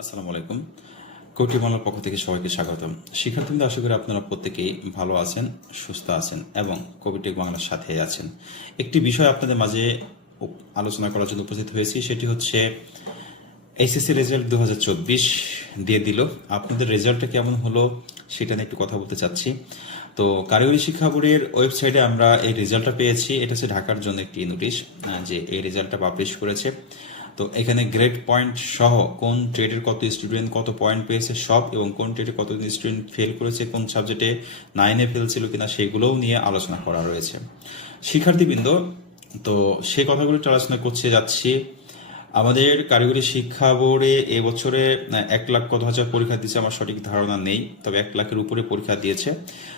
আসসালামু আলাইকুম। কৌটি বাংলার পক্ষ থেকে সবাইকে স্বাগতম। শিক্ষার্থীদের আশা করি আপনারা প্রত্যেকেই ভালো আছেন, সুস্থ আছেন এবং কোভিটেক বাংলার সাথে আছেন। একটি বিষয় আপনাদের মাঝে আলোচনা করার জন্য উপস্থিত হয়েছি, সেটি হচ্ছে এইচএসসি রেজাল্ট দু হাজার চব্বিশ দিয়ে দিল। আপনাদের রেজাল্টটা কেমন হলো সেটা নিয়ে একটু কথা বলতে চাচ্ছি। তো কারিগরি শিক্ষা বোর্ডের ওয়েবসাইটে আমরা এই রেজাল্টটা পেয়েছি। এটা হচ্ছে ঢাকার জন্য একটি নোটিশ যে এই রেজাল্টটা পাবলিশ করেছে। তো এখানে গ্রেড পয়েন্ট সহ কোন ট্রেডের কত স্টুডেন্ট কত পয়েন্ট পেয়েছে সব এবং কোন ট্রেডে কত স্টুডেন্ট ফেল করেছে, কোন সাবজেক্টে নাইনে ফেল ছিল কিনা সেগুলোও নিয়ে আলোচনা করা রয়েছে। শিক্ষার্থীবৃন্দ, তো সে কথাগুলো আলোচনা করছে, যাচ্ছি আমাদের কারিগরি শিক্ষা বোর্ডে এবছরে এক লাখ কত হাজার পরীক্ষা দিয়েছে আমার সঠিক ধারণা নেই, তবে এক লাখের উপরে পরীক্ষা দিয়েছে।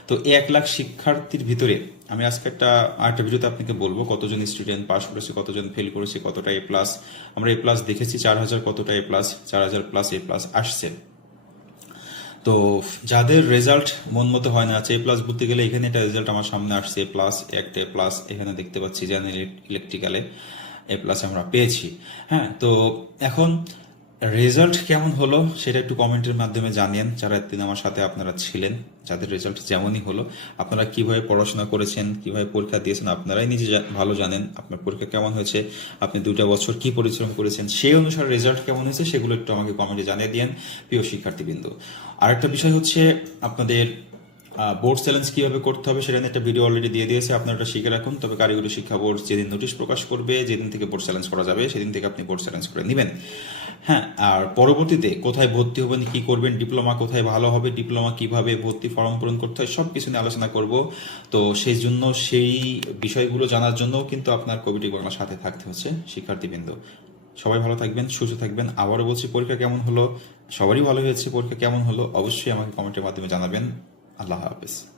তো এই এক লাখ শিক্ষার্থীর ভিতরে আমি আজকে একটা, আরেকটা ভিডিওতে আপনাকে বলব, কতজন স্টুডেন্ট পাস করেছে, কতজন ফেল করেছে, কতটা এ প্লাস আমরা এ প্লাস দেখেছি, চার হাজার কতটা এ প্লাস চার হাজার প্লাস এ প্লাস আসছে। তো যাদের রেজাল্ট মন মতো হয় না আছে এ প্লাস বলতে গেলে এখানে একটা রেজাল্ট আমার সামনে আসছে এ প্লাস একটা প্লাস এখানে দেখতে পাচ্ছি জেনারেল ইলেকট্রিক্যালে এ প্লাস আমরা পেয়েছি। হ্যাঁ তো এখন রেজাল্ট কেমন হলো সেটা একটু কমেন্টের মাধ্যমে জানিয়েন। যারা এতদিন আমার সাথে আপনারা ছিলেন, যাদের রেজাল্ট যেমনই হলো, আপনারা কীভাবে পড়াশোনা করেছেন, কীভাবে পরীক্ষা দিয়েছেন, আপনারাই নিজে ভালো জানেন আপনার পরীক্ষা কেমন হয়েছে, আপনি দুটা বছর কি পরিশ্রম করেছেন, সেই অনুসারে রেজাল্ট কেমন হয়েছে সেগুলো একটু আমাকে কমেন্টে জানিয়ে দিয়েন, প্রিয় শিক্ষার্থীবৃন্দ। আরেকটা বিষয় হচ্ছে আপনাদের বোর্ড চ্যালেঞ্জ কীভাবে করতে হবে সেটা নিয়ে একটা ভিডিও অলরেডি দিয়ে দিয়েছে, আপনারা ওটা শিখে রাখুন। তবে কারিগরি শিক্ষা বোর্ড যেদিন নোটিশ প্রকাশ করবে, যেদিন থেকে বোর্ড চ্যালেঞ্জ করা যাবে, সেদিন থেকে আপনি বোর্ড চ্যালেঞ্জ করে নেবেন। হ্যাঁ আর পরবর্তীতে কোথায় ভর্তি হবেন, কি করবেন ডিপ্লোমা কোথায় ভালো হবে ডিপ্লোমা কীভাবে ভর্তি ফর্ম পূরণ করতে হয় সব কিছু নিয়ে আলোচনা করব। তো সেই জন্য সেই বিষয়গুলো জানার জন্যও কিন্তু আপনার কবিটি বাংলার সাথে থাকতে হচ্ছে, শিক্ষার্থীবৃন্দ। সবাই ভালো থাকবেন, সুস্থ থাকবেন। আবারও বলছি, পরীক্ষা কেমন হলো? সবারই ভালো হয়েছে, পরীক্ষা কেমন হলো? অবশ্যই আমাকে কমেন্টের মাধ্যমে জানাবেন। আল্লাহ হাফেজ।